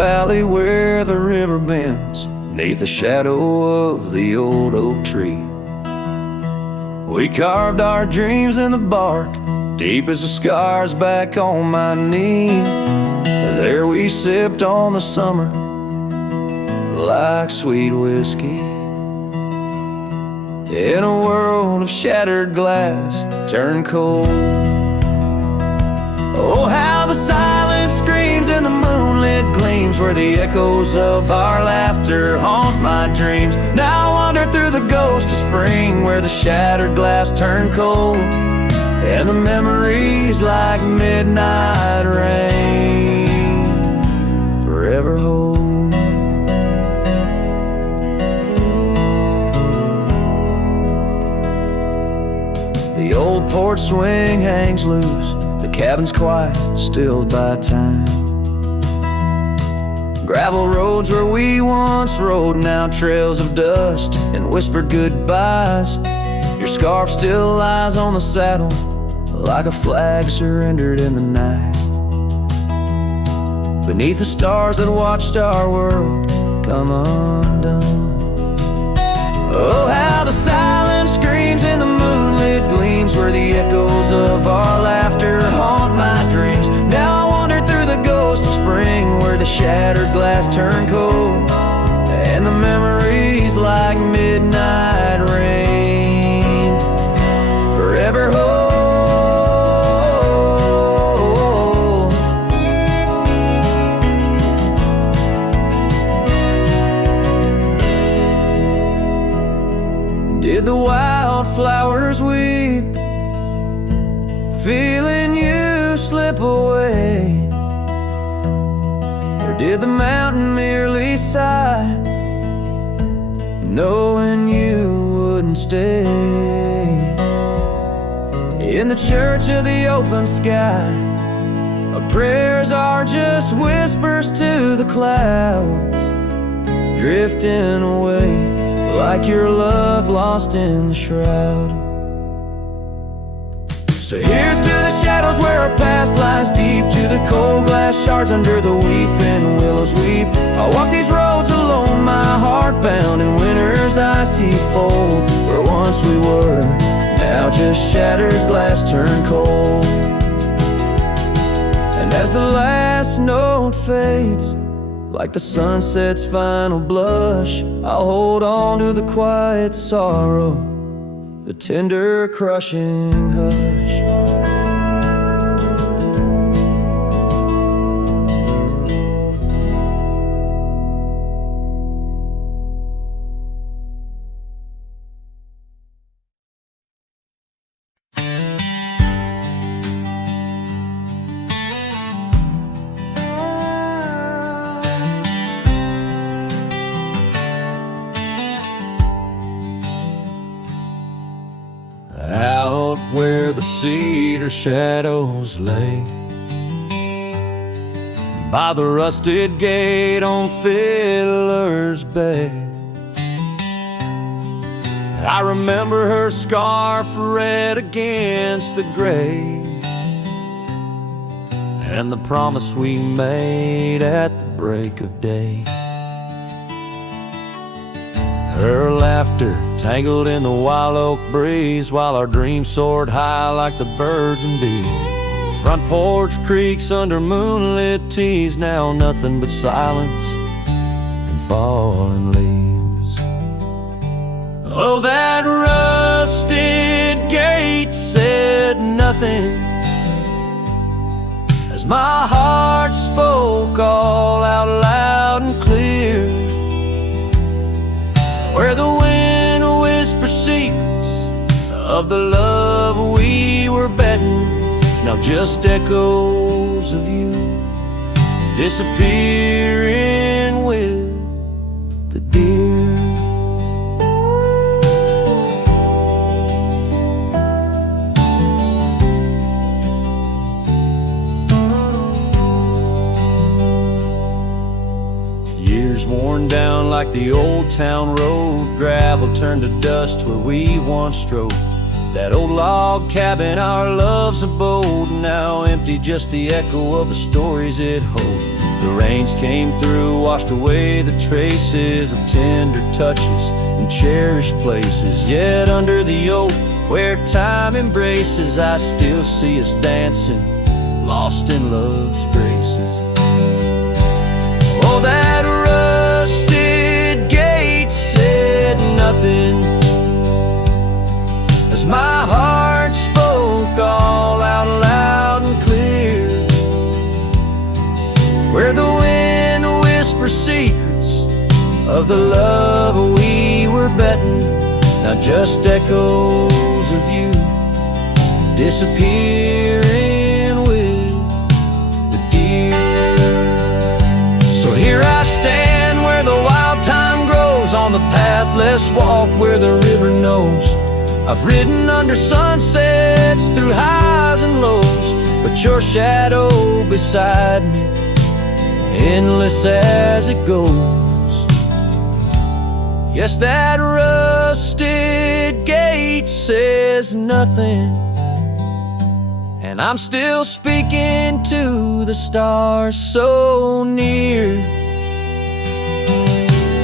valley where the river bends, 'neath the shadow of the old oak tree. We carved our dreams in the bark, deep as the scars back on my knee. There we sipped on the summer like sweet whiskey. In a world of shattered glass turned cold. Oh, how the silence screams in the moonlit gleams, where the echoes of our laughter haunt my dreams. Now I wander through the ghost of spring, where the shattered glass turned cold, and the memories like midnight rain forever hold. The old porch swing hangs loose, the cabin's quiet, stilled by time. Gravel roads where we once rode, now trails of dust and whispered goodbyes. Your scarf still lies on the saddle, like a flag surrendered in the night. Beneath the stars that watched our world come undone. Oh, how the silence screams in the moonlit gleams, where the echoes of our laughter haunt my dreams. Now I wander through the ghost of spring, where the shattered glass turned cold, and the memories like midnight rain forever hold. Did the wildflowers weep, feeling you slip away? Or did the mountain merely sigh, knowing you wouldn't stay? In the church of the open sky, our prayers are just whispers to the clouds, drifting away like your love lost in the shroud. So here's to the shadows where our past lies deep, to the cold glass shards under the weeping willows weep. I'll walk these roads alone, my heart bound in winter's icy fold, where once we were, now just shattered glass turned cold. And as the last note fades, like the sunset's final blush, I'll hold on to the quiet sorrow, the tender crushing hush. Out where the cedar shadows lay, by the rusted gate on Fiddler's Bay, I remember her scarf red against the gray, and the promise we made at the break of day. Her laughter tangled in the wild oak breeze, while our dreams soared high like the birds and bees. Front porch creaks under moonlit teas, now nothing but silence and falling leaves. Oh, that rusted gate said nothing as my heart spoke all out loud and clear, where the wind whispers secrets of the love we were betting, now just echoes of you disappearing with the deer. Years worn down like the old town road, gravel turned to dust where we once strode. That old log cabin, our love's abode, now empty, just the echo of the stories it holds. The rains came through, washed away the traces of tender touches and cherished places. Yet under the oak, where time embraces, I still see us dancing, lost in love's graces. Oh, that rusted gate said nothing as my heart spoke all out loud and clear. Where the wind whispers secrets of the love we were betting, now just echoes of you disappearing with the deer. So here I stand where the wild thyme grows, on the path less walked where the river knows. I've ridden under sunsets through highs and lows, but your shadow beside me, endless as it goes. Yes, that rusted gate says nothing, and I'm still speaking to the stars so near.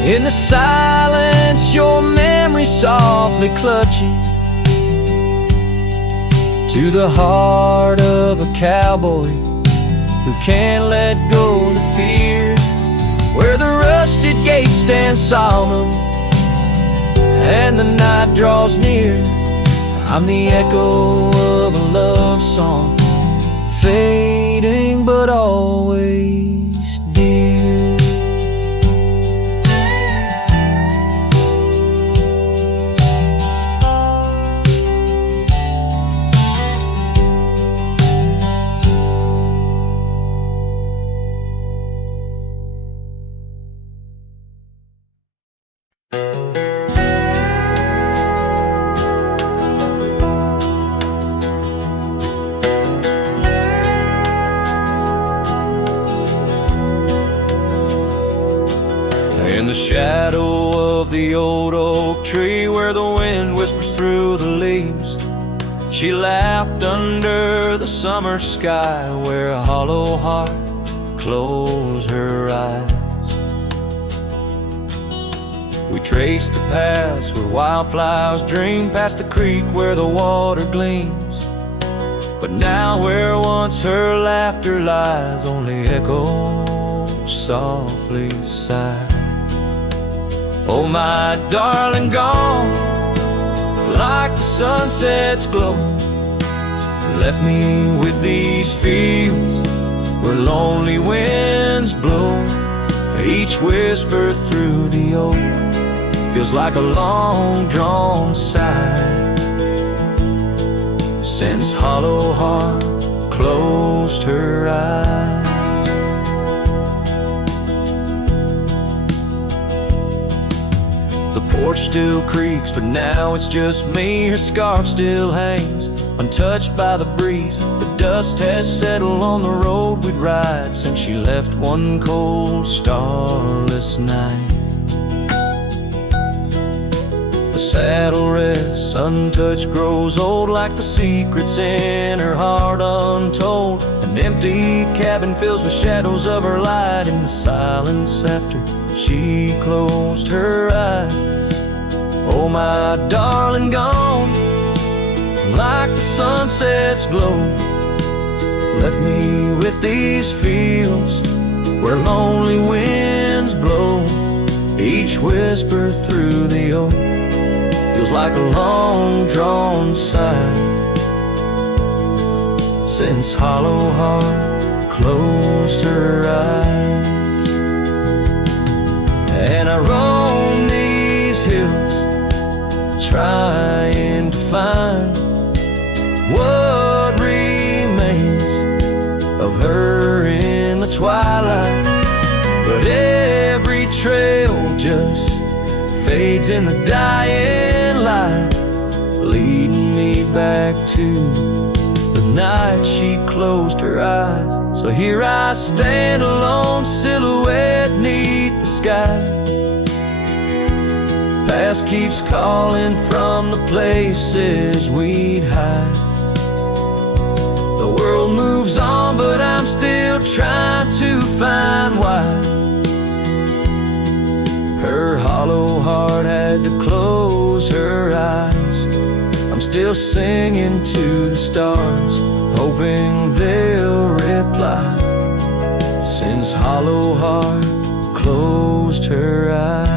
In the silence, your memory softly clutching to the heart of a cowboy who can't let go of the fear. Where the rusted gate stands solemn and the night draws near, I'm the echo of a love song, fading but always dear. In the shadow of the old oak tree, where the wind whispers through the leaves, she laughed under the summer sky, where a hollow heart closed her eyes. We traced the paths where wildflowers dream, past the creek where the water gleams, but now where once her laughter lies, only echoes softly sigh. Oh, my darling, gone like the sunset's glow, left me with these fields where lonely winds blow. Each whisper through the oak feels like a long-drawn sigh, since hollow heart closed her eyes. The porch still creaks, but now it's just me. Her scarf still hangs, untouched by the breeze. The dust has settled on the road we'd ride since she left one cold, starless night. The saddle rests, untouched, grows old, like the secrets in her heart untold. An empty cabin fills with shadows of her light in the silence after she closed her eyes. Oh, my darling, gone like the sunset's glow, left me with these fields where lonely winds blow. Each whisper through the oak feels like a long-drawn sigh, since hollow heart closed her eyes. And I roam these hills, trying to find what remains of her in the twilight, but every trail just fades in the dying light, leading me back to the night she closed her eyes. So here I stand, a lone silhouette neath the sky. Past keeps calling from the places we'd hide. The world moves on, but I'm still trying to find why her hollow heart had to close her eyes. I'm still singing to the stars, hoping they'll reply, since hollow heart closed her eyes.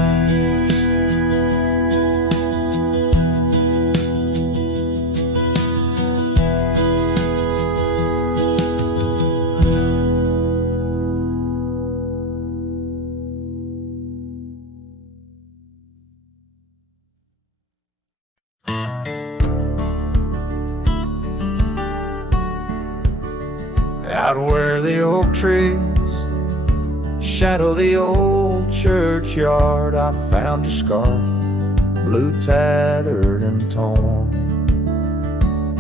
Out where the oak trees shadow the old churchyard, I found your scarf, blue tattered and torn.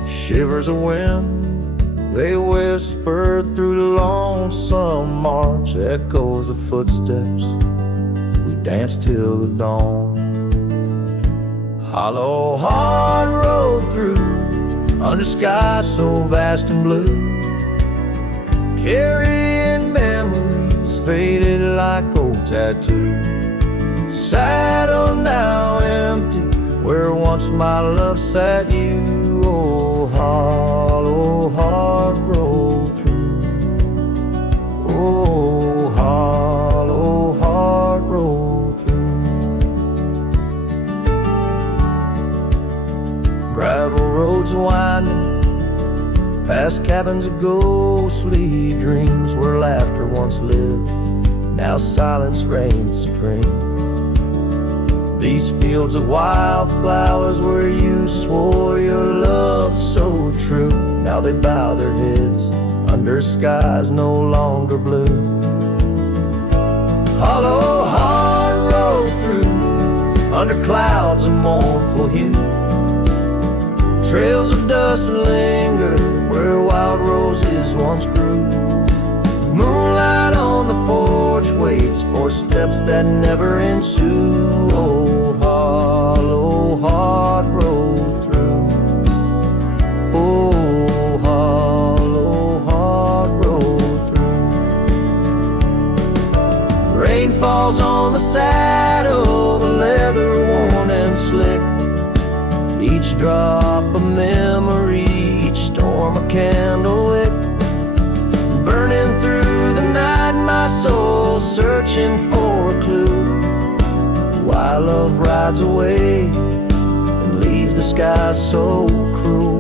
Shivers of wind, they whisper through the lonesome march, echoes of footsteps, we dance till the dawn. Hollow heart rolled through under skies so vast and blue, carrying memories faded like old tattoos. Saddle now empty, where once my love sat you. Oh, hollow heart rolled through. Oh, hollow heart rolled through. Gravel roads winding past cabins of ghostly dreams, where laughter once lived, now silence reigns supreme. These fields of wildflowers where you swore your love so true, now they bow their heads under skies no longer blue. Hollow heart rolled through under clouds of mournful hue, trails of dust linger where wild roses once grew. Moonlight on the porch waits for steps that never ensue. Oh, hollow heart rolled through. Oh, hollow heart rolled through. Rain falls on the saddle, the leather worn and slick, each drop a memory, each storm a candle wick. Burning through the night, my soul searching for a clue. Why love rides away and leaves the sky so cruel.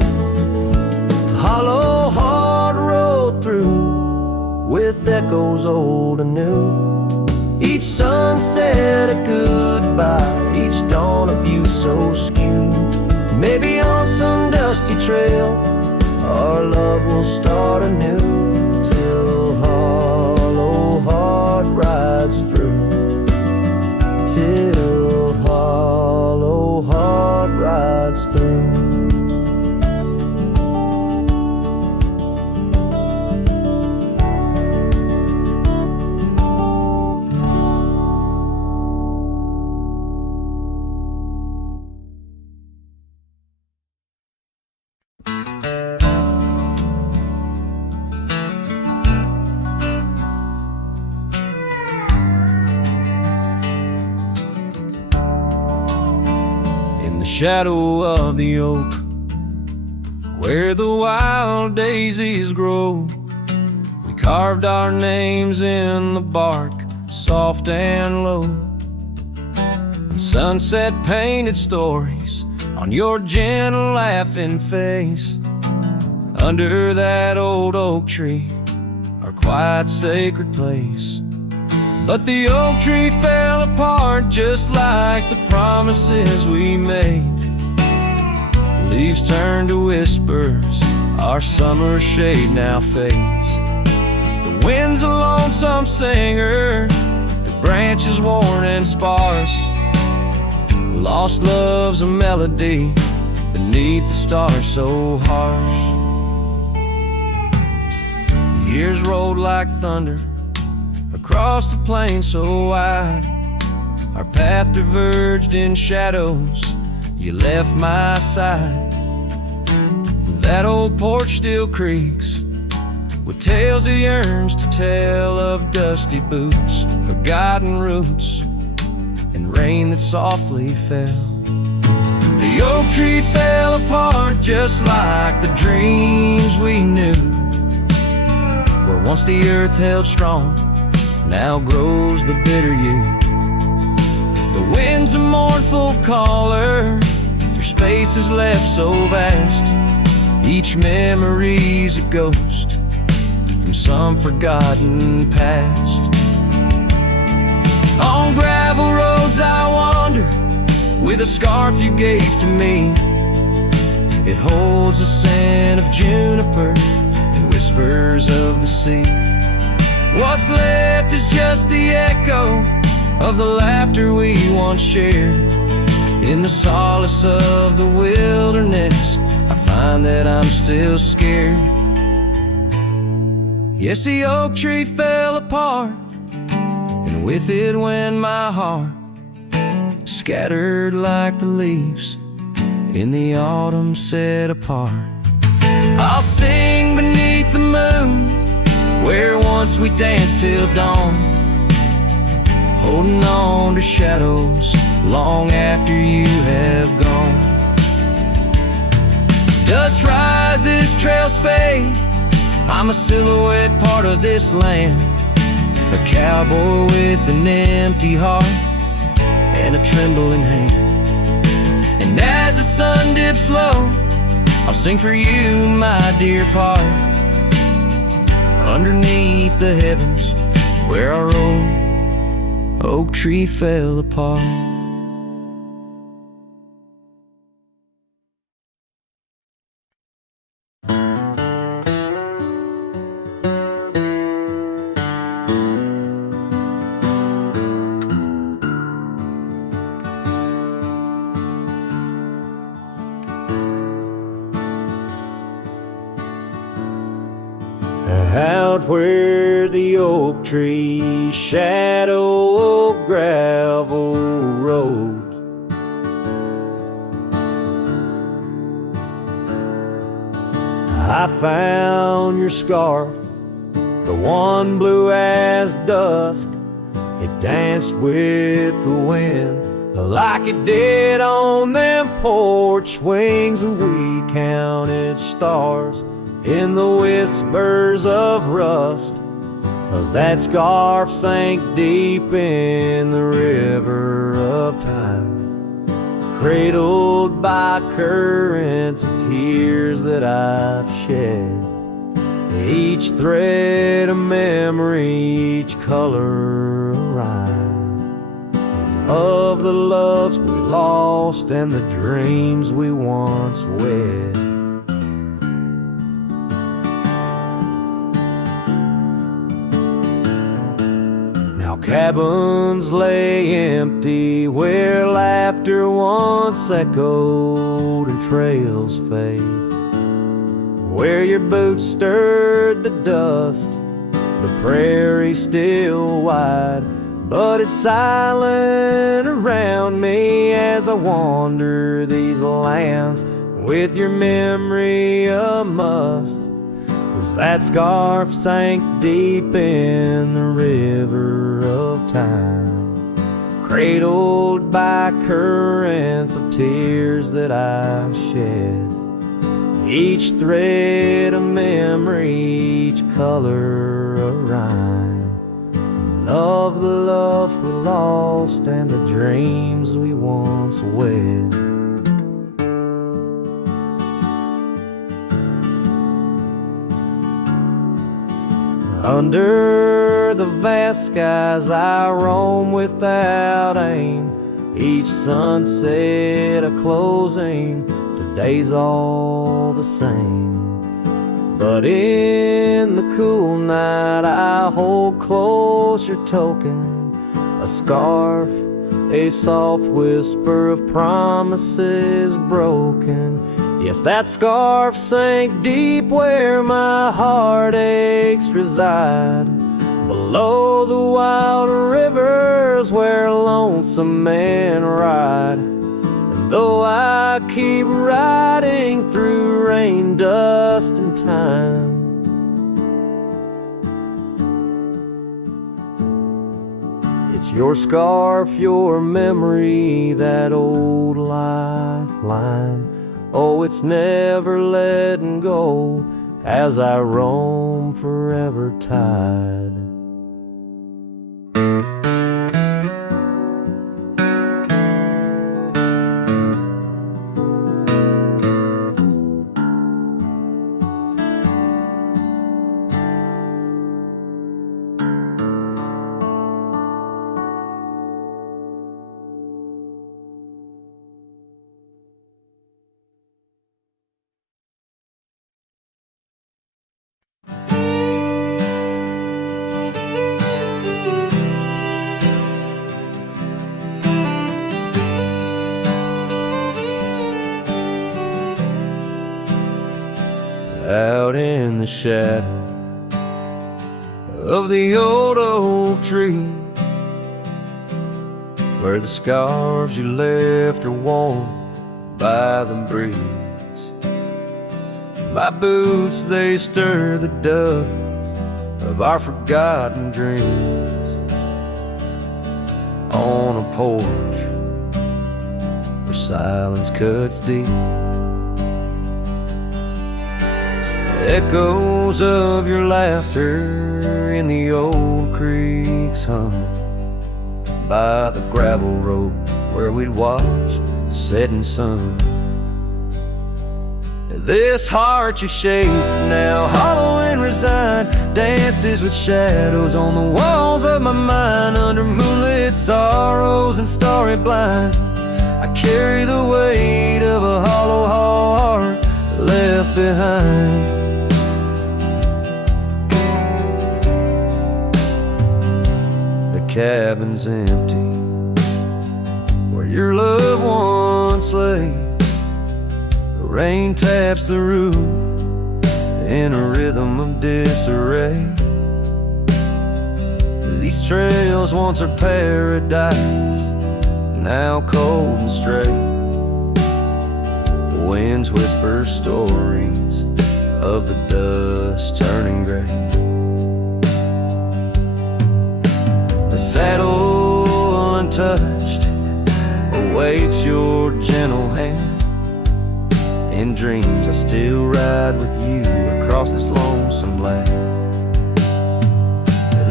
Hollow heart rolled through with echoes old and new. Each sunset a goodbye, each dawn a view so skewed. Maybe on some dusty trail our love will start anew, till hollow heart rides through. Till hollow heart rides through. Shadow of the oak, where the wild daisies grow, we carved our names in the bark, soft and low. And sunset painted stories on your gentle laughing face. Under that old oak tree, our quiet sacred place. But the oak tree fell apart just like the promises we made. Leaves turn to whispers, our summer shade now fades. The wind's a lonesome singer, the branches worn and sparse. Lost love's a melody beneath the stars so harsh. The years rolled like thunder across the plain so wide. Our path diverged in shadows, you left my side. That old porch still creaks with tales he yearns to tell of dusty boots, forgotten roots, and rain that softly fell. The oak tree fell apart just like the dreams we knew. Where once the earth held strong, now grows the bitter yew. The wind's a mournful caller through spaces left so vast. Each memory's a ghost from some forgotten past. On gravel roads I wander with a scarf you gave to me. It holds a scent of juniper and whispers of the sea. What's left is just the echo of the laughter we once shared. In the solace of the wilderness, I find that I'm still scared. Yes, the oak tree fell apart, and with it went my heart, scattered like the leaves in the autumn set apart. I'll sing beneath the moon where once we danced till dawn, holding on to shadows long after you have gone. Dust rises, trails fade, I'm a silhouette part of this land, a cowboy with an empty heart and a trembling hand. And as the sun dips low, I'll sing for you, my dear part, underneath the heavens where our old oak tree fell apart. Out where the oak tree shadow a gravel road, I found your scarf, the one blue as dusk. It danced with the wind like it did on them porch swings, and we counted stars in the whispers of rust, 'cause that scarf sank deep in the river of time, cradled by currents of tears that I've shed. Each thread a memory, each color a rhyme, of the loves we lost and the dreams we once wed. Cabins lay empty where laughter once echoed and trails fade, where your boots stirred the dust, the prairie still wide, but it's silent around me as I wander these lands with your memory a must. 'Cause that scarf sank deep in the river of time, cradled by currents of tears that I've shed. Each thread a memory, each color a rhyme, of the love we lost and the dreams we once wed. Under the vast skies I roam without aim, each sunset a closing, today's all the same. But in the cool night I hold close your token, a scarf, a soft whisper of promises broken. Yes, that scarf sank deep where my heartaches reside, below the wild rivers where lonesome men ride. And though I keep riding through rain, dust, and time, It's your scarf, your memory, that old lifeline. Oh, it's never letting go as I roam forever tied. Out in the shadow of the old oak tree, where the scarves you left are worn by the breeze, my boots, they stir the dust of our forgotten dreams. On a porch where silence cuts deep, echoes of your laughter in the old creeks hum by the gravel road where we'd watch the setting sun. This heart you shape now, hollow and resigned, dances with shadows on the walls of my mind. Under moonlit sorrows and starry blinds, I carry the weight of a hollow heart left behind. Cabin's empty where your loved ones lay. The rain taps the roof in a rhythm of disarray. These trails once are paradise, now cold and stray. The winds whisper stories of the dust turning gray. Saddle untouched awaits your gentle hand. In dreams I still ride with you across this lonesome land.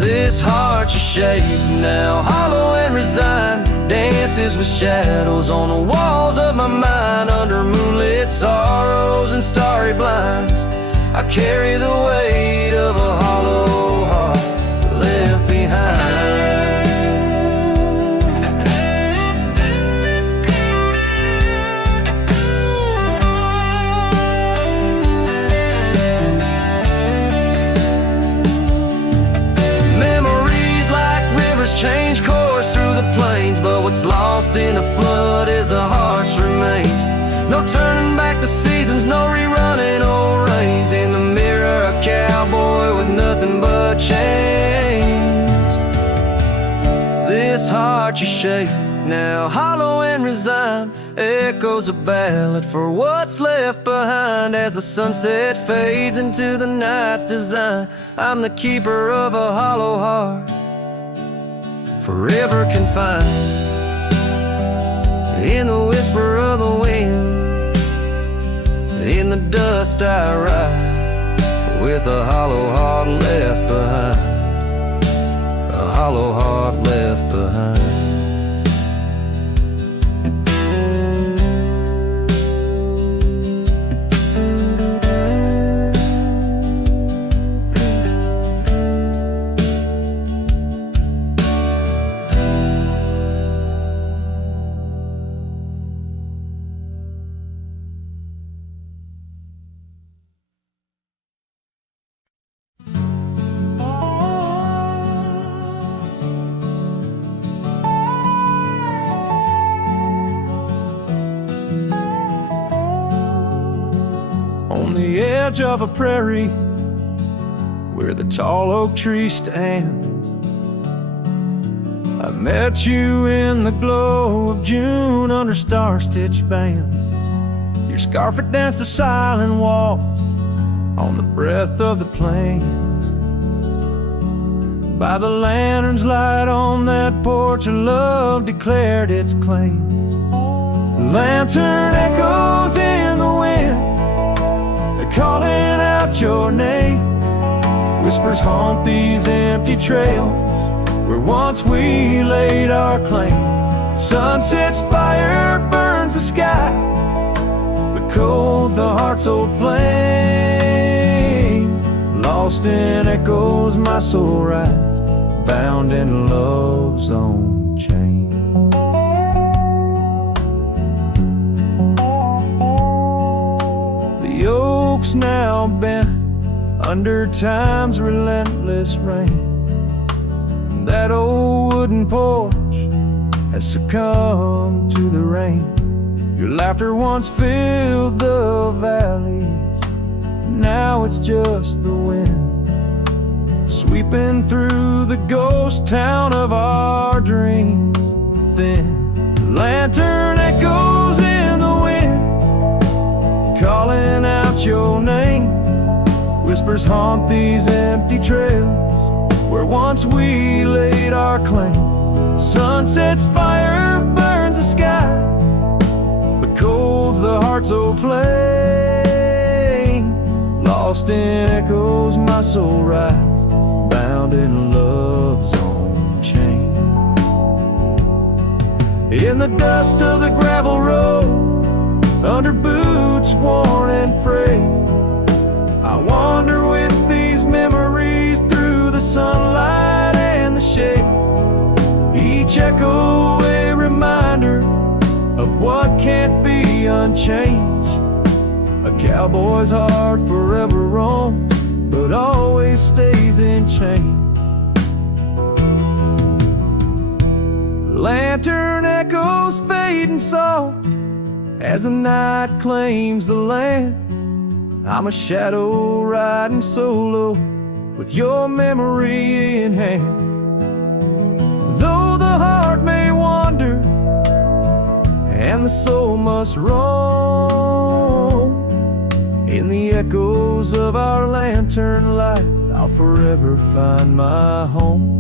This heart you shape now, hollow and resigned, dances with shadows on the walls of my mind. Under moonlit sorrows and starry blinds, I carry the weight of a hollow heart left behind. Change course through the plains, but what's lost in the flood is the heart's remains. No turning back the seasons, no rerunning old reins. In the mirror, a cowboy with nothing but chains. This heart you shape now, hollow and resigned, echoes a ballad for what's left behind. As the sunset fades into the night's design, I'm the keeper of a hollow heart, forever confined in the whisper of the wind. In the dust I ride with a hollow heart left behind, a hollow heart left behind. On the edge of a prairie where the tall oak tree stands, I met you in the glow of June under star-stitched bands. Your scarf had danced a silent waltz on the breath of the plains. By the lantern's light on that porch of love declared its claims. The lantern echoes in the wind, they're calling out your name. Whispers haunt these empty trails where once we laid our claim. Sunset's fire burns the sky, but cold the heart's old flame. Lost in echoes my soul rides, bound in love's own chain. The oak's now bent under time's relentless rain. That old wooden porch has succumbed to the rain. Your laughter once filled the valleys, now it's just the wind sweeping through the ghost town of our dreams. Thin lantern echoes in the wind, calling out your name. Whispers haunt these empty trails where once we laid our claim. Sunset's fire burns the sky, but cold's the heart's old flame. Lost in echoes my soul rides, bound in love's own chain. In the dust of the gravel road, under boots worn and frayed, I wander with these memories through the sunlight and the shade. Each echo a reminder of what can't be unchanged. A cowboy's heart forever roams, but always stays in chains. Lantern echoes fading soft as the night claims the land. I'm a shadow riding solo with your memory in hand. Though the heart may wander and the soul must roam, in the echoes of our lantern light I'll forever find my home.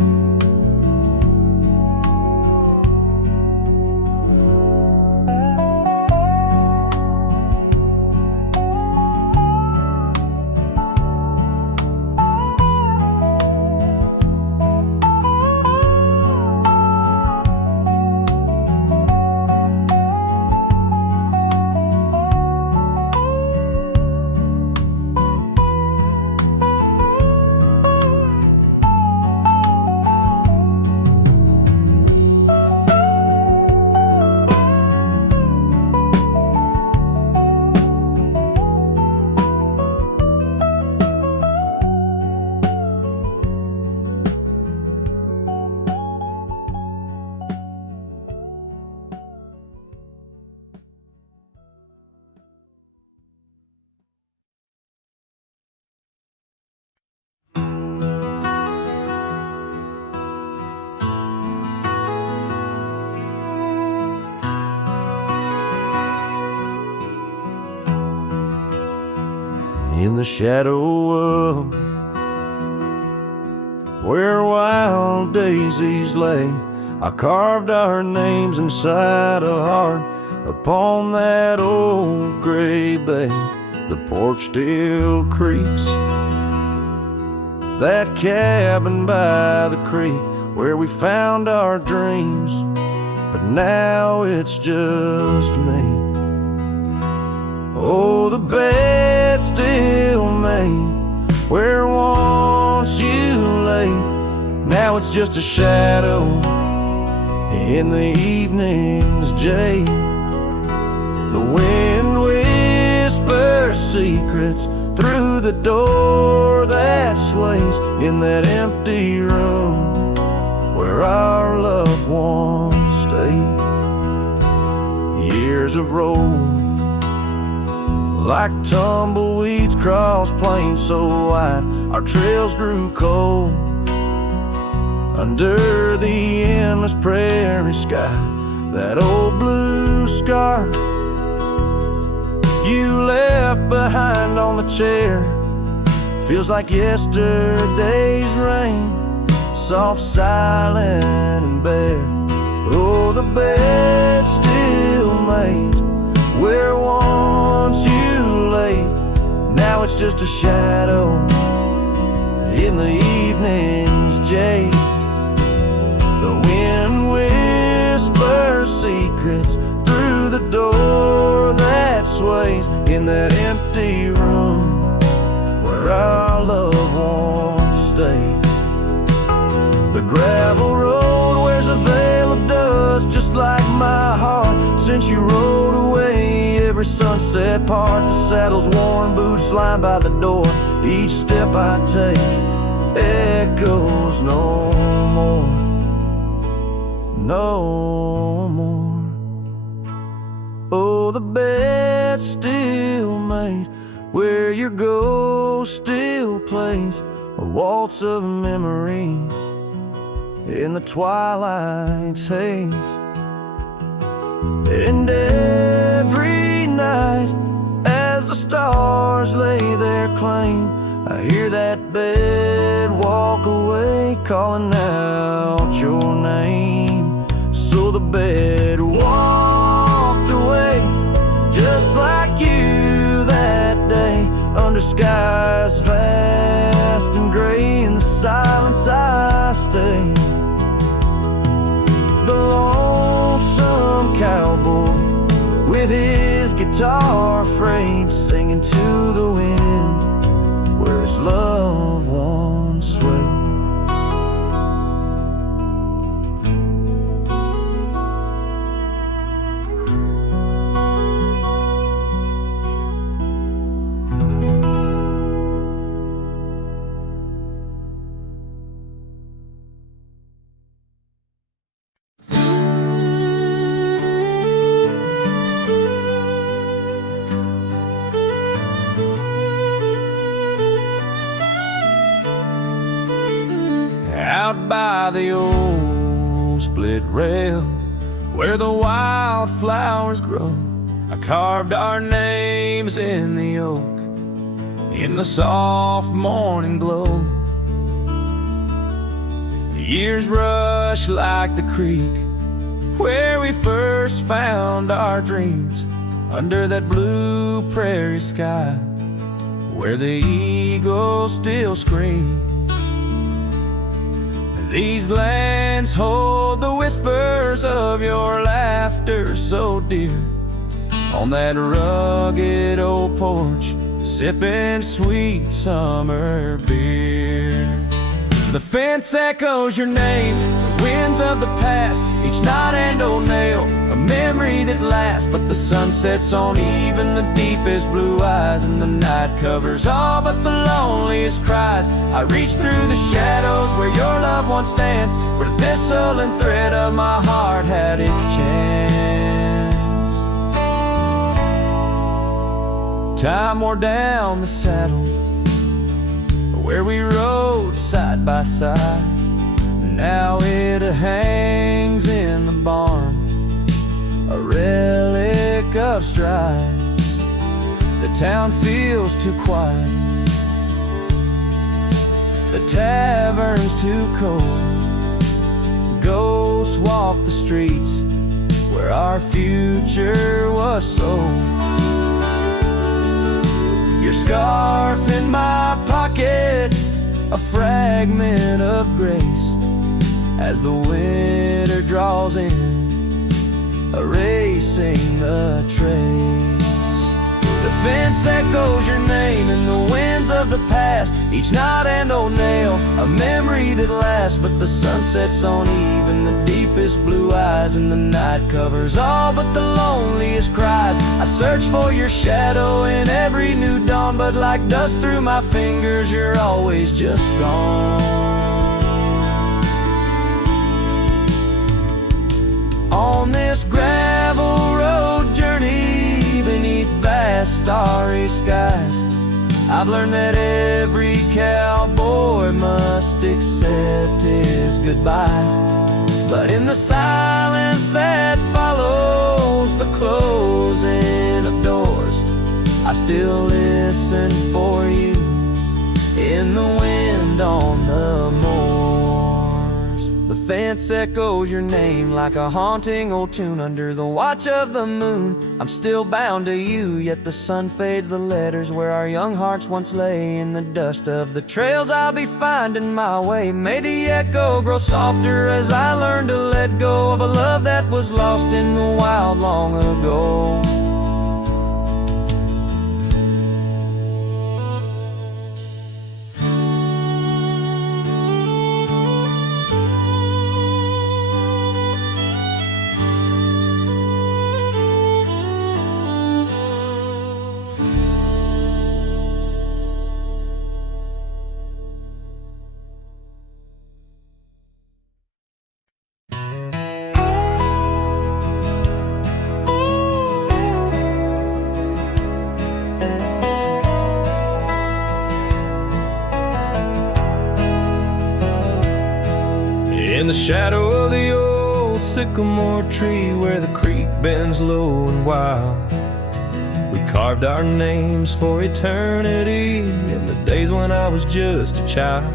In the shadow of where wild daisies lay, I carved our names inside a heart upon that old gray bay. The porch still creaks, that cabin by the creek where we found our dreams, but now it's just me. Oh, the bed's still made where once you lay. Now it's just a shadow in the evening's jade. The wind whispers secrets through the door that sways in that empty room where our loved ones stayed. Years of road like tumbleweeds cross plains so wide, our trails grew cold under the endless prairie sky. That old blue scarf you left behind on the chair feels like yesterday's rain soft, silent, and bare. Oh, the bed still made where once you lay. Now it's just a shadow in the evening's jade. The wind whispers secrets through the door that sways in that empty room where our loved ones stayed. The gravel road wears a veil of dust, just like my heart since you rode away. Every sunset parts, the saddle's worn, boots lined by the door. Each step I take echoes no more, no more. Oh, the bed's still made where your ghost still plays a waltz of memories in the twilight's haze. And every night as the stars lay their claim, I hear that bed walk away, calling out your name. So the bed walked away, just like you that day, under skies vast and gray. In the silence I stay, the lonesome cowboy with his guitar frayed, singing to the wind where his loved ones sway. Out by the old split rail where the wildflowers grow, I carved our names in the oak in the soft morning glow. The years rush like the creek where we first found our dreams, under that blue prairie sky where the eagle still screams. These lands hold the whispers of your laughter so dear, on that rugged old porch, sipping sweet summer beer. The fence echoes your name, the winds of the past, each knot and old nail, a memory that lasts. But the sun sets on even the deepest blue eyes, and the night covers all but the loneliest cries. I reach through the shadows where your loved one stands, where the thistle and thread of my heart had its chance. Time wore down the saddle where we rode side by side. Now it hangs in the barn, a relic of strides. The town feels too quiet, the tavern's too cold. Ghosts walk the streets where our future was sold. Your scarf in my pocket, a fragment of grace, as the winter draws in, erasing the trace. The fence echoes your name in the winds of the past, each knot and old nail, a memory that lasts. But the sun sets on even the deepest blue eyes, and the night covers all but the loneliest cries. I search for your shadow in every new dawn, but like dust through my fingers, you're always just gone. On this gravel road journey beneath vast starry skies, I've learned that every cowboy must accept his goodbyes. But in the silence that follows the closing of doors, I still listen for you in the wind on the moor. distance echoes your name like a haunting old tune under the watch of the moon. I'm still bound to you, yet the sun fades the letters where our young hearts once lay. In the dust of the trails I'll be finding my way. May the echo grow softer as I learn to let go of a love that was lost in the wild long ago. In the shadow of the old sycamore tree where the creek bends low and wild, we carved our names for eternity in the days when I was just a child.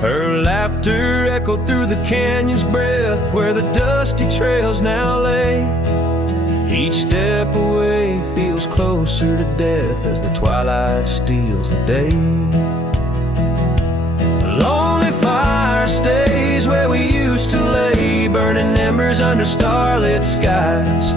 Her laughter echoed through the canyon's breath where the dusty trails now lay. Each step away feels closer to death as the twilight steals the day. Lonely fire stays where we used to lay, burning embers under starlit skies.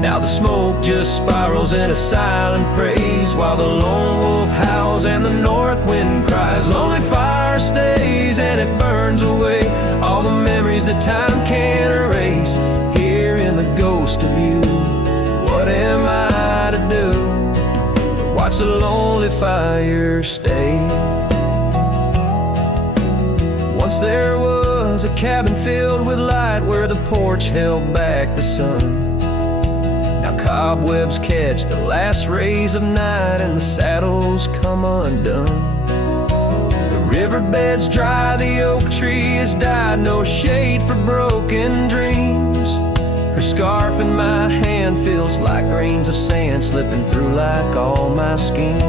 Now the smoke just spirals in a silent praise while the lone wolf howls and the north wind cries. Lonely fire stays and it burns away all the memories that time can't erase. Here in the ghost of you, what am I to do? Watch the lonely fire stay. Once there was a cabin filled with light where the porch held back the sun. Now cobwebs catch the last rays of night and the saddles come undone. The riverbed's dry, the oak tree has died, no shade for broken dreams. Her scarf in my hand feels like grains of sand slipping through like all my schemes.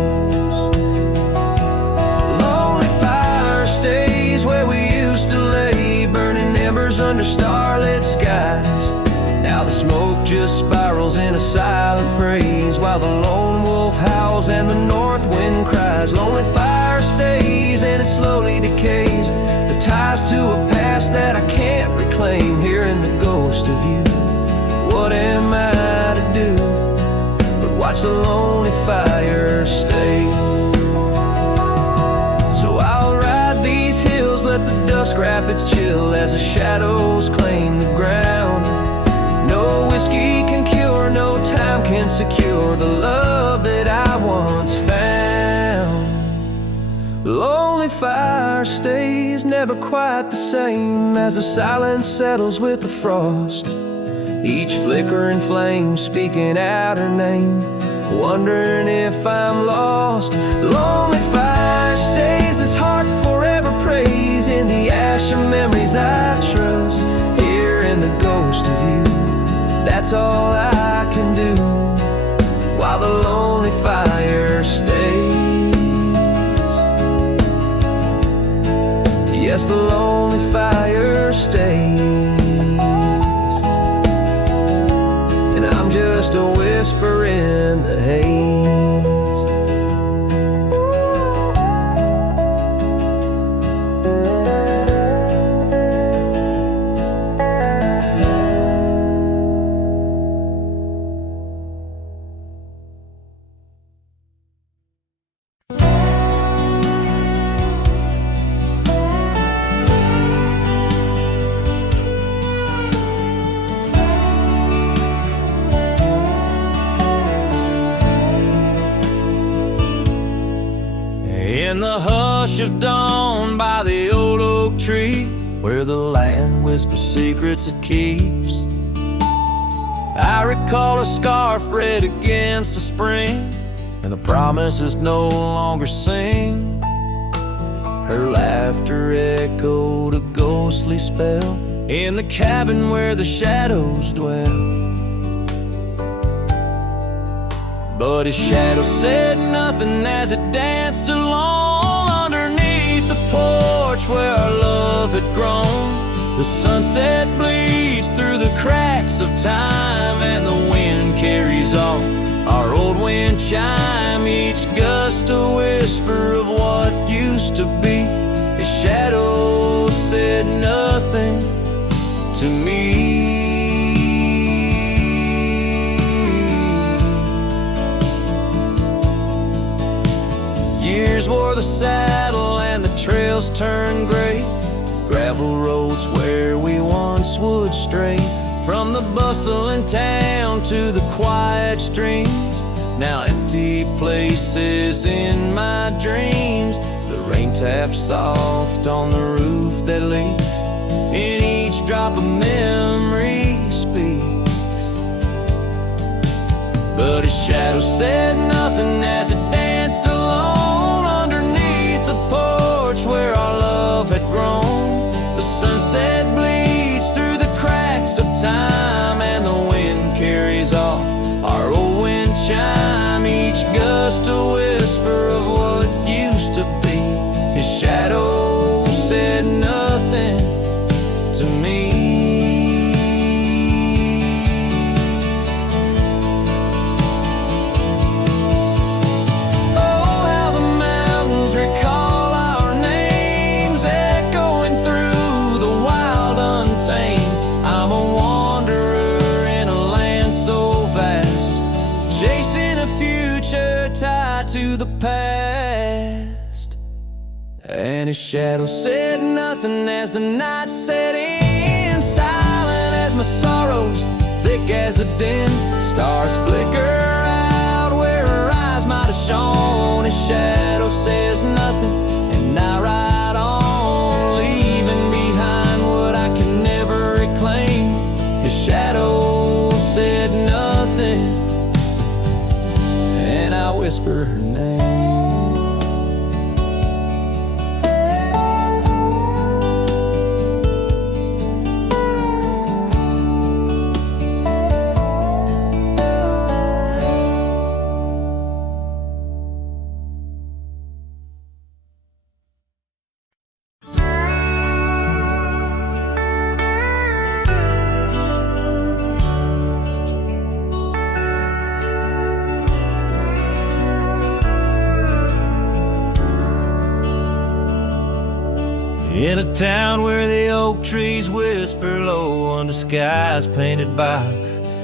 Lonely fire stays where we used to lay, burning embers under starlit skies. Now the smoke just spirals in a silent praise while the lone wolf howls and the north wind cries. Lonely fire stays and it slowly decays, the ties to a past that I can't reclaim. Here in the ghost of you, what am I to do but watch the lonely fire stay? So I'll ride these hills, let the dusk wrap its chill as the shadows claim the ground. No whiskey can cure, no time can secure the love that I once found. Lonely fire stays, never quite the same as the silence settles with the frost. Each flickering flame speaking out her name, wondering if I'm lost. Lonely fire stays, this heart forever prays in the ash of memories I trust. Here in the ghost of you, that's all I can do while the lonely fire stays. Yes, the lonely fire stays, and I'm just a whisper in the haze. In the hush of dawn by the old oak tree where the land whispers secrets it keeps, I recall a scarf red against the spring and the promises no longer sing. Her laughter echoed a ghostly spell in the cabin where the shadows dwell. But his shadow said nothing as it danced along underneath the porch where our love had grown. The sunset bleeds through the cracks of time, and the wind carries off our old wind chime. Each gust a whisper of what used to be. His shadow said nothing to me. Years wore the saddle and the trails turned gray. Gravel roads where we once would stray. From the bustling town to the quiet streams, now empty places in my dreams. The rain taps soft on the roof that leaks. In each drop of memory speaks. But his shadow said nothing as it danced alone underneath the porch where our love had grown. The sunset bleeds through the cracks of time, and the wind carries off our old wind chime. Each gust a whisper of what used to be. His shadow said nothing to me. Oh, how the mountains recall our names, echoing through the wild untamed. I'm a wanderer in a land so vast, chasing a future tied to the past. And his shadow said nothing as the night set in, silent as my sorrows, thick as the din. Stars flicker out where her eyes might have shone. His shadow says nothing, and I ride on, leaving behind what I can never reclaim. His shadow said nothing, and I whisper her name. In a town where the oak trees whisper low under skies painted by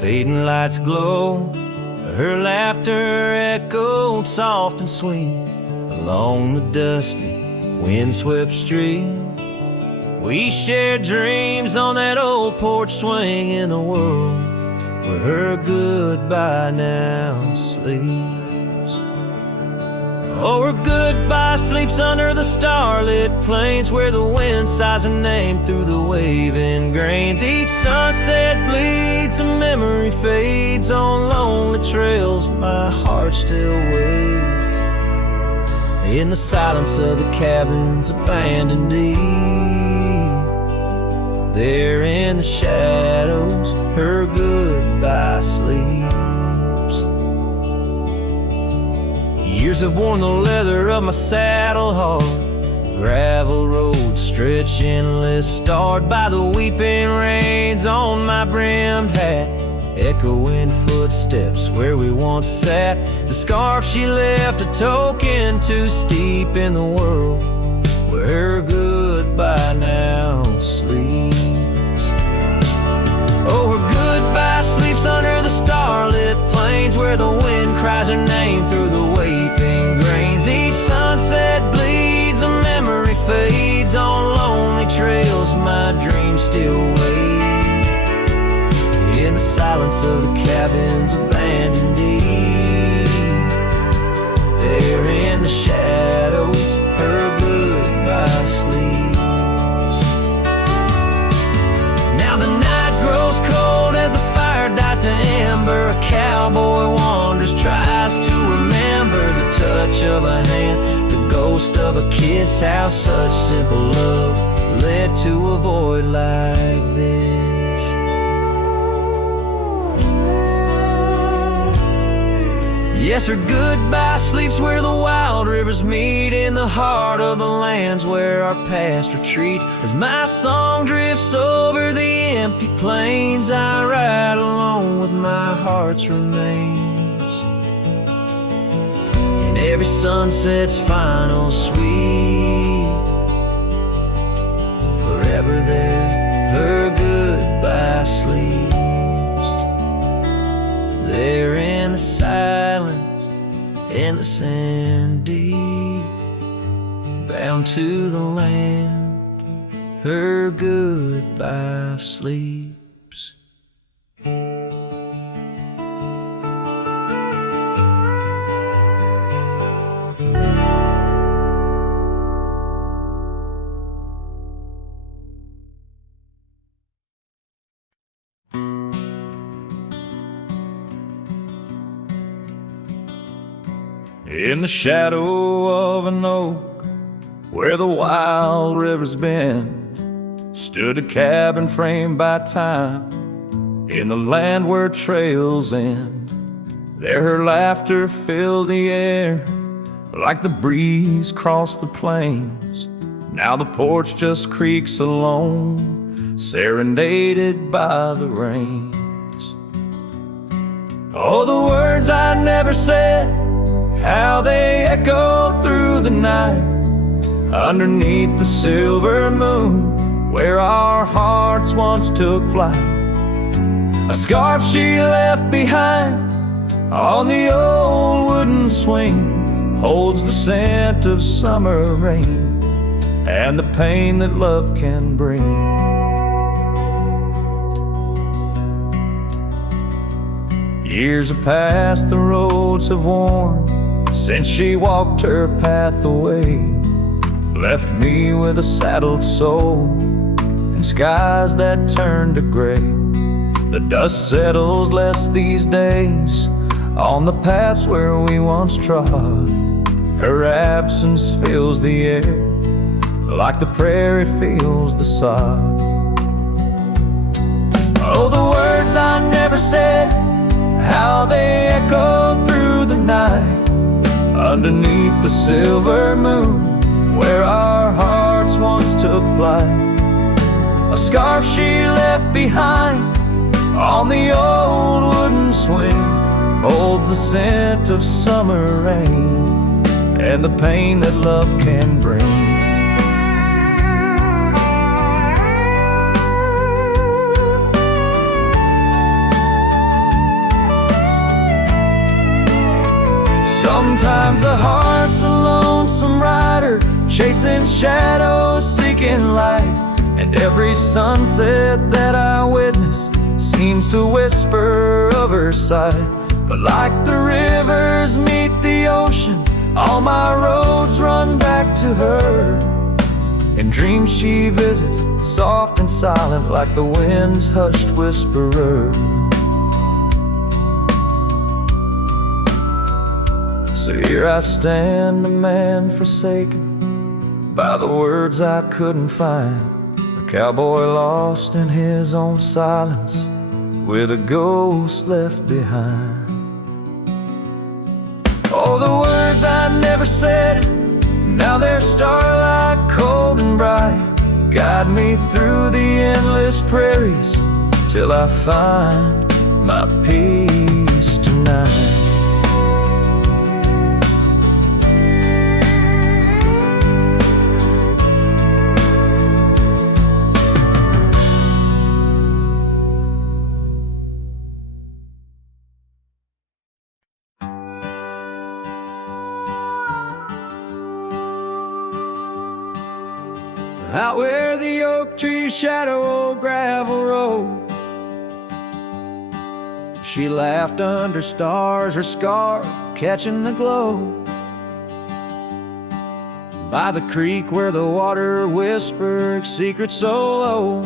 fading lights glow, her laughter echoed soft and sweet along the dusty windswept street. We shared dreams on that old porch swing in a world where her goodbye now sleeps. Oh, her goodbye sleeps under the starlit plains where the wind sighs her name through the waving grains. Each sunset bleeds, a memory fades on lonely trails. My heart still waits in the silence of the cabins abandoned deep. There in the shadows, her goodbye sleeps. Years have worn the leather of my saddle hard. Gravel roads stretch endless, starred by the weeping rains on my brimmed hat. Echoing footsteps where we once sat. The scarf she left a token too steep in the world where her goodbye now sleeps. Oh, her goodbye sleeps under the starlit plains where the wind cries her name through the waving grains. Each sunset bleeds, a memory fades on lonely trails. My dreams still wait in the silence of the cabins abandoned deep. There in the shadows, her goodbye sleeps. Now the night grows cold as the fire dies to ember. A cowboy wanders, tries to remember the touch of a hand, the ghost of a kiss. How such simple love led to a void like this. Yes, her goodbye sleeps where the wild rivers meet, in the heart of the lands where our past retreats. As my song drifts over the empty plains, I ride alone with my heart's remains. And every sunset's final sweep, forever there, her goodbye sleeps. There in the silence, in the sand deep, bound to the land, her goodbye sleeps. In the shadow of an oak, where the wild rivers bend, stood a cabin framed by time, in the land where trails end. There her laughter filled the air, like the breeze crossed the plains. Now the porch just creaks alone, serenaded by the rains. Oh, the words I never said, how they echoed through the night, underneath the silver moon, where our hearts once took flight. A scarf she left behind on the old wooden swing holds the scent of summer rain and the pain that love can bring. Years have passed, the roads have worn since she walked her path away, left me with a saddled soul and skies that turn to gray. The dust settles less these days on the paths where we once trod. Her absence fills the air like the prairie feels the sod. Oh, the words I never said, how they echoed through the night, underneath the silver moon, where our hearts once took flight. A scarf she left behind on the old wooden swing holds the scent of summer rain and the pain that love can bring. Sometimes the heart's a lonesome rider, chasing shadows, seeking light. And every sunset that I witness seems to whisper of her sight. But like the rivers meet the ocean, all my roads run back to her. In dreams she visits, soft and silent, like the wind's hushed whisperer. So here I stand, a man forsaken by the words I couldn't find, a cowboy lost in his own silence, with a ghost left behind. Oh, the words I never said, now they're starlight, cold and bright, guide me through the endless prairies till I find my peace tonight. Out where the oak trees shadow old gravel road, she laughed under stars, her scarf catching the glow. By the creek where the water whispered secrets so low,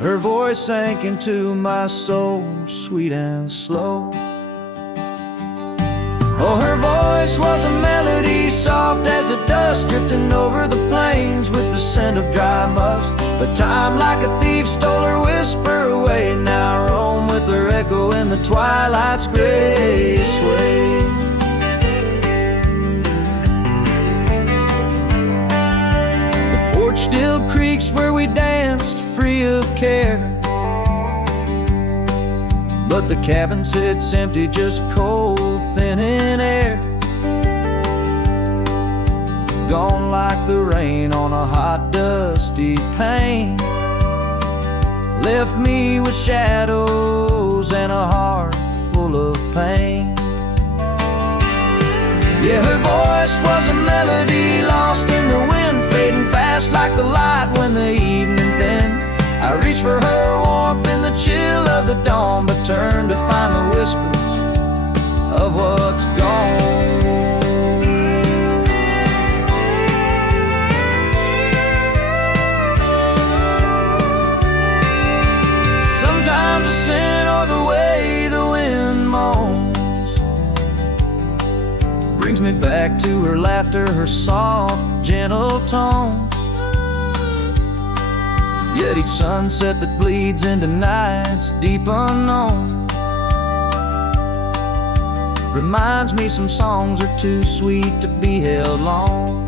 her voice sank into my soul, sweet and slow. Oh, her voice was a melody, soft as the dust drifting over the plains with the scent of dry musk. But time like a thief stole her whisper away, now I roam with her echo echo in the twilight's gray sway. The porch still creaks where we danced free of care, but the cabin sits empty, just cold, thin in air. Gone like the rain on a hot, dusty pane. Left me with shadows and a heart full of pain. Yeah, her voice was a melody lost in the wind, fading fast like the light when the evening thinned. I reached for her warmth in the chill of the dawn, but turned to find the whispers of what's gone. Sometimes the scent or the way the wind moans brings me back to her laughter, her soft, gentle tone. Yet each sunset that bleeds into nights deep unknown reminds me some songs are too sweet to be held long.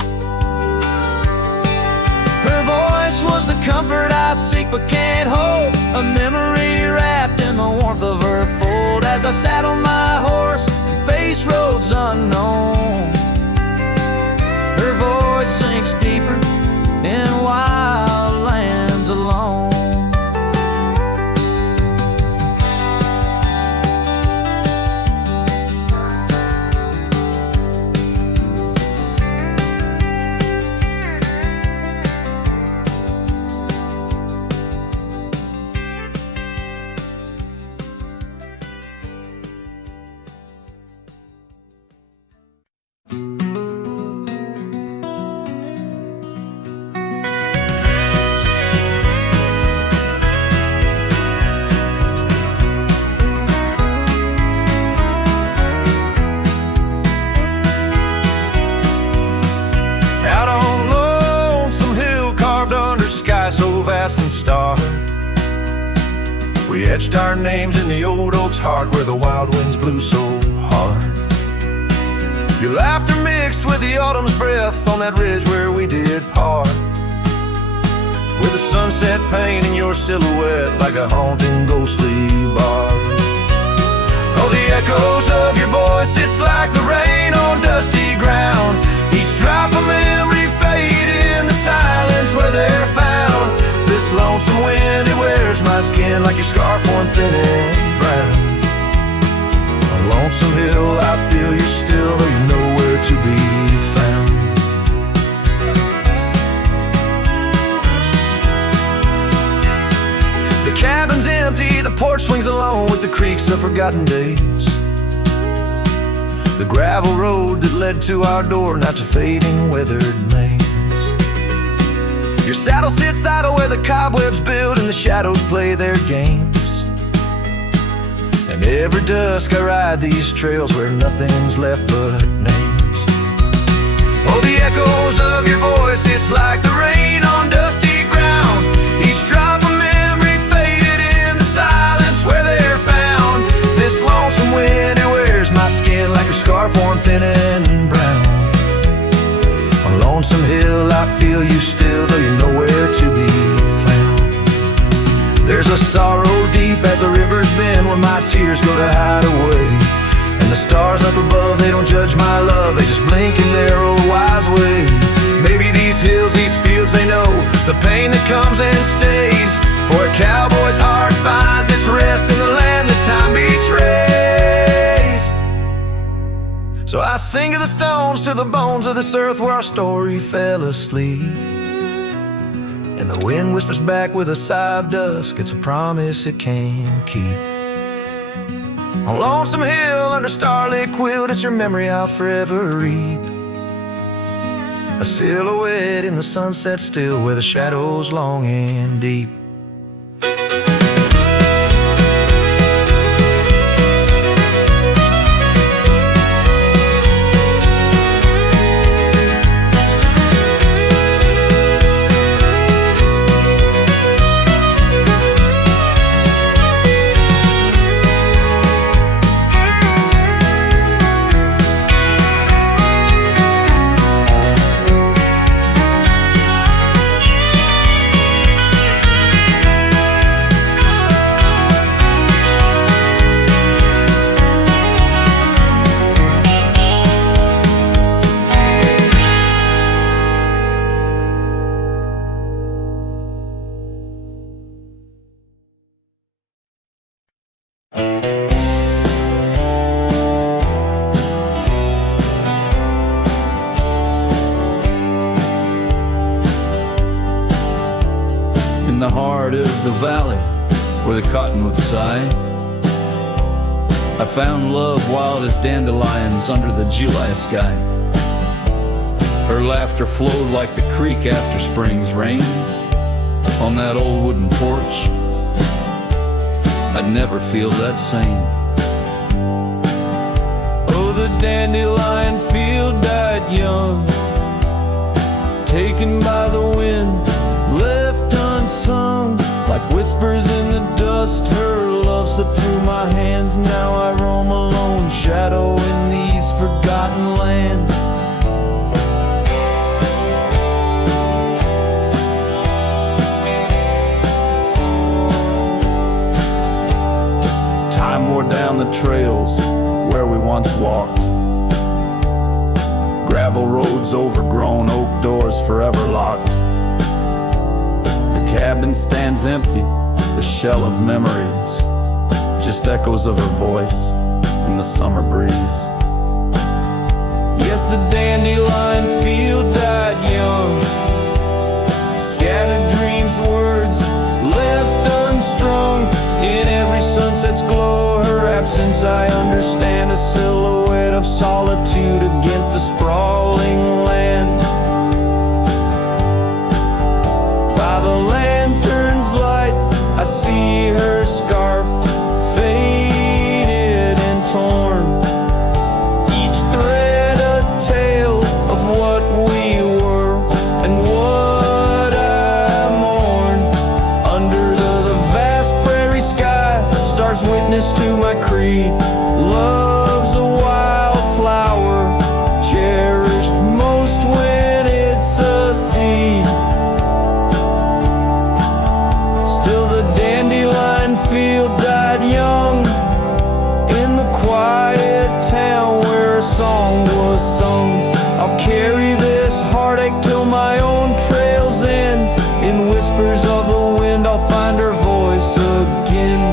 Her voice was the comfort I seek but can't hold, a memory wrapped in the warmth of her fold. As I sat on my horse and faced roads unknown, her voice sinks deeper in wild lands alone. We etched our names in the old oak's heart where the wild winds blew so hard. Your laughter mixed with the autumn's breath on that ridge where we did part, with the sunset painting your silhouette like a haunting ghostly bar. Oh, the echoes of your voice, it's like the rain on dusty ground. Each drop of memory fade in the silence where they're found. This lonesome wind, it wears my skin like your scarf worn thin and brown. On Lonesome Hill, I feel you're still, though you're nowhere to be found. The cabin's empty, the porch swings alone with the creaks of forgotten days. The gravel road that led to our door, now it's a fading, weathered maze. Your saddle sits idle where the cobwebs build and the shadows play their games. And every dusk I ride these trails where nothing's left but names. Oh, the echoes of your voice, it's like the rain on dusty ground. Each drop of memory faded in the silence where they're found. This lonesome wind, it wears my skin like a scarf worn thin and brown. On Lonesome Hill, I feel you still, though you're nowhere to be found. There's a sorrow deep as the river's bend where my tears go to hide away. And the stars up above, they don't judge my love, they just blink in their old wise way. Maybe these hills, these fields, they know the pain that comes and stays. For a cowboy's heart finds its rest in the land that time betrays. So I sing to the stones, to the bones of this earth where our story fell asleep. And the wind whispers back with a sigh of dusk, it's a promise it can't keep. On Lonesome Hill, under starlit quilt, it's your memory I'll forever reap. A silhouette in the sunset still, where the shadows long and deep. cottonwood sigh. I found love wild as dandelions under the July sky. Her laughter flowed like the creek after spring's rain. On that old wooden porch, I'd never feel that same. Oh, the dandelion field died young, taken by the wind, left unsung. Like whispers in the dust, her love slipped through my hands. Now I roam alone, shadow in these forgotten lands. Time wore down the trails where we once walked. Gravel roads overgrown, oak doors forever locked. The cabin stands empty, the shell of memories, just echoes of her voice in the summer breeze. Yes, the dandelion field died young, scattered dreams, words left unstrung. In every sunset's glow, her absence I understand, a silhouette of solitude against the sprawling land. By the lantern's light, I see her scarf, faded and torn, each thread a tale of what we were and what I mourn. Under the vast prairie sky, stars witness to my creed. Love's a wildflower, cherished most when it's a seed. Still the dandelion field died young, in the quiet town where a song was sung. I'll carry this heartache till my own trail's end. In whispers of the wind, I'll find her voice again.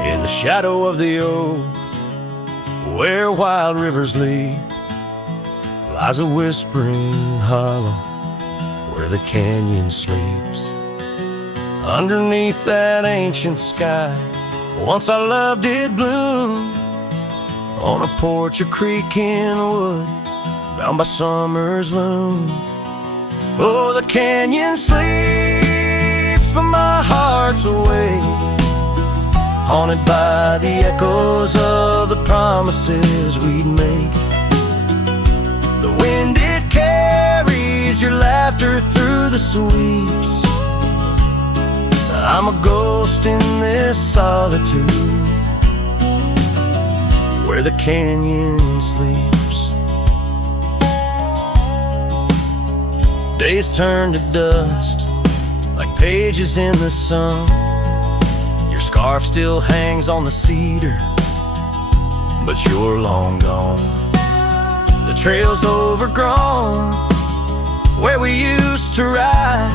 In the shadow of the oak, where wild rivers lead, lies a whispering hollow where the canyon sleeps. Underneath that ancient sky, once our love did bloom, on a porch, a creek in a wood, bound by summer's loom. Oh, the canyon sleeps, but my heart's awake, haunted by the echoes of the promises we'd make. The wind, it carries your laughter through the sweeps. I'm a ghost in this solitude, where the canyon sleeps. Days turn to dust, like pages in the sun. Your scarf still hangs on the cedar, but you're long gone. The trail's overgrown, where we used to ride,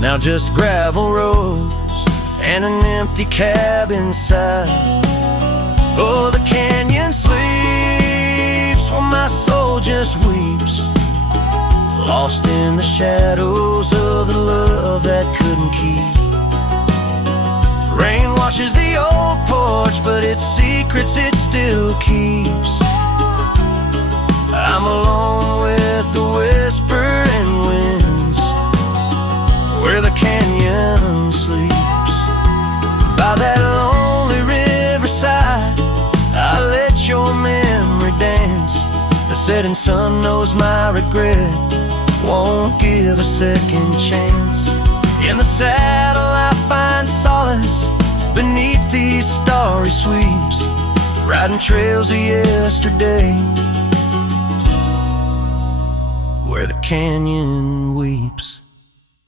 now just gravel roads and an empty cab inside. Oh, the canyon sleeps while my soul just weeps, lost in the shadows of the love that couldn't keep. Rain washes the old porch, but its secrets it still keeps. I'm alone with the whispering winds, where the canyon sleeps. By that lonely riverside, I let your memory dance. The setting sun knows my regret, won't give a second chance. In the saddle I find solace beneath these starry sweeps, riding trails of yesterday, where the canyon weeps.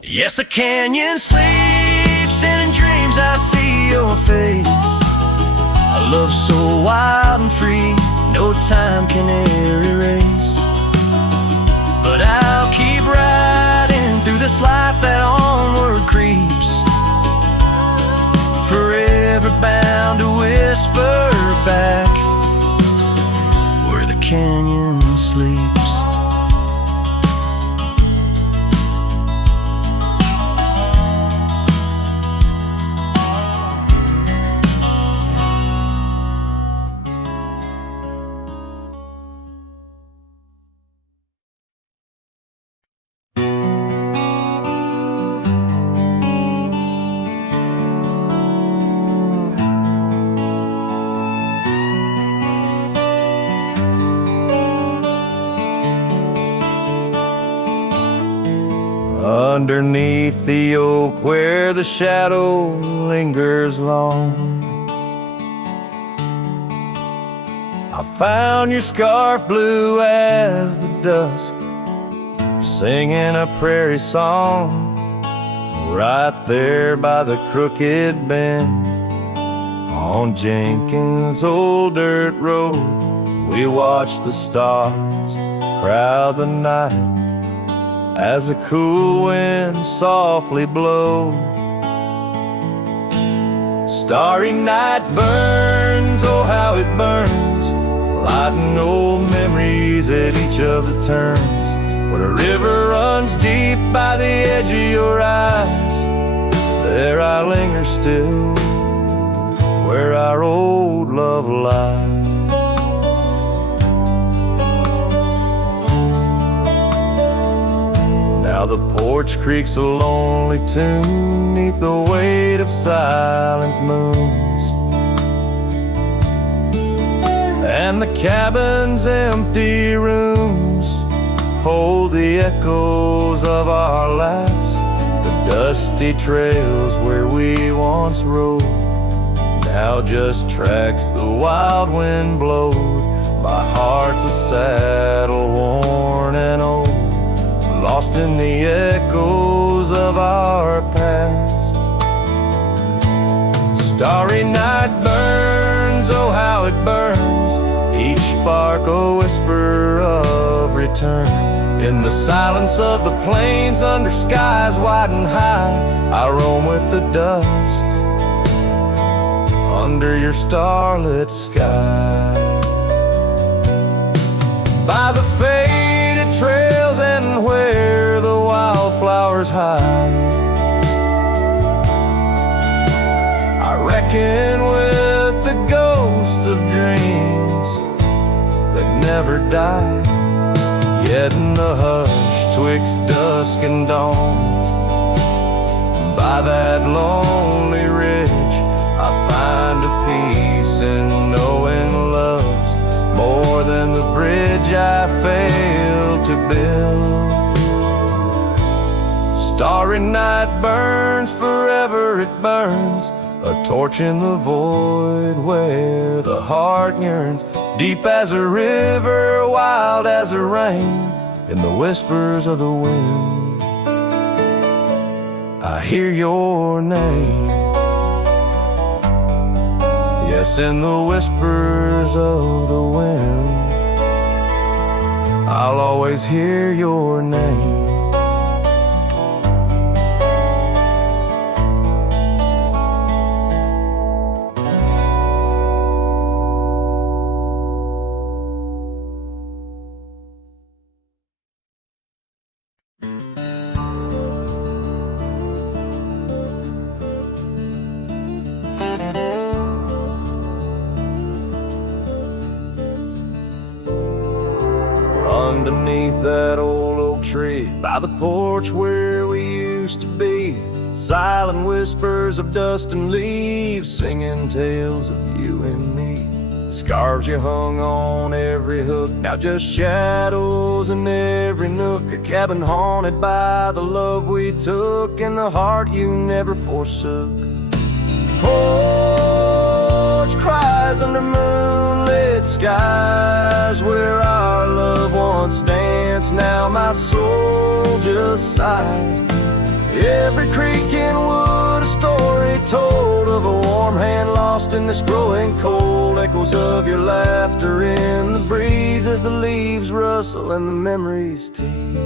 Yes, the canyon sleeps, and in dreams I see your face. A love so wild and free, no time can e'er erase. But I'll keep riding through this life that onward creeps, forever bound to whisper back where the canyon sleeps. Underneath the oak where the shadow lingers long, I found your scarf blue as the dusk, singing a prairie song. Right there by the crooked bend on Jenkins' old dirt road, we watched the stars crowd the night as a cool wind softly blows. Starry night burns, oh how it burns, lighting old memories at each of the turns. Where a river runs deep by the edge of your eyes, there I linger still, where our old love lies. Now the porch creaks a lonely tune neath the weight of silent moons, and the cabin's empty rooms hold the echoes of our laughs. The dusty trails where we once rode now just tracks the wild wind blowed. My heart's a saddle worn and old, lost in the echoes of our past. Starry night burns, oh how it burns, each spark a whisper of return. In the silence of the plains under skies wide and high, I roam with the dust under your starlit sky. By the faded trails and where the wildflowers hide, I reckon with the ghosts of dreams that never die. Yet in the hush twixt dusk and dawn, by that lonely ridge, I find a peace in knowing love's more than the bridge I failed to build. Starry night burns, forever it burns, a torch in the void where the heart yearns. Deep as a river, wild as a rain, in the whispers of the wind, I hear your name. Yes, in the whispers of the wind, I'll always hear your name. Underneath that old oak tree, by the porch where we used to be, silent whispers of dust and leaves, singing tales of you and me. Scarves you hung on every hook, now just shadows in every nook. A cabin haunted by the love we took, and the heart you never forsook. Porch cries under moonlit skies, where our love once danced, now my soul just sighs. Every creek and wood, a story told of a warm hand lost in this growing cold. Echoes of your laughter in the breeze as the leaves rustle and the memories tease.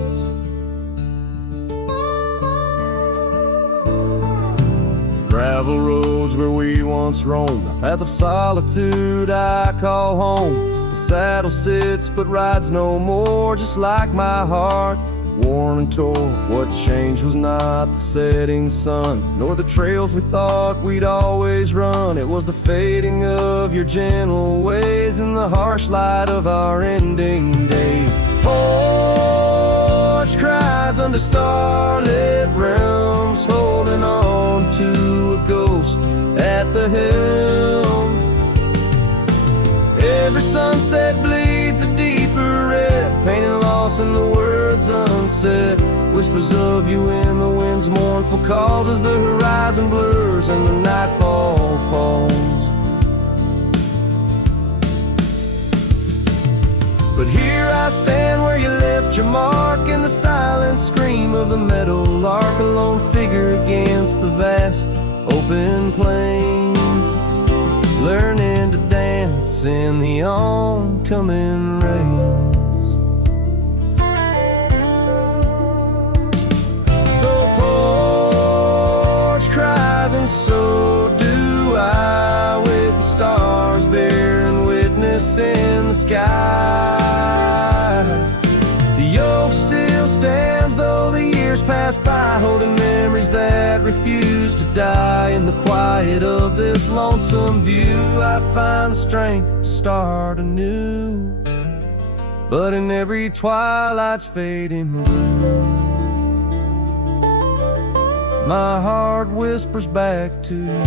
Gravel roads where we once roamed, paths of solitude I call home. The saddle sits but rides no more, just like my heart, worn and torn. What changed was not the setting sun, nor the trails we thought we'd always run. It was the fading of your gentle ways and the harsh light of our ending days. Porch cries under starlit realms, holding on to a ghost at the helm. Every sunset bleeds a deeper red, painting loss in the words unsaid. Whispers of you in the wind's mournful calls as the horizon blurs and the nightfall falls. But here I stand where you left your mark, in the silent scream of the meadow lark, a lone figure against the vast open plains, learning to dance in the oncoming rains. So porch cries and so do I, with the stars bearing witness in the sky. The oak still stands though the years pass by, holding memories that refuse to die. In the quiet of this lonesome view, I find the strength to start anew. But in every twilight's fading blue, my heart whispers back to you.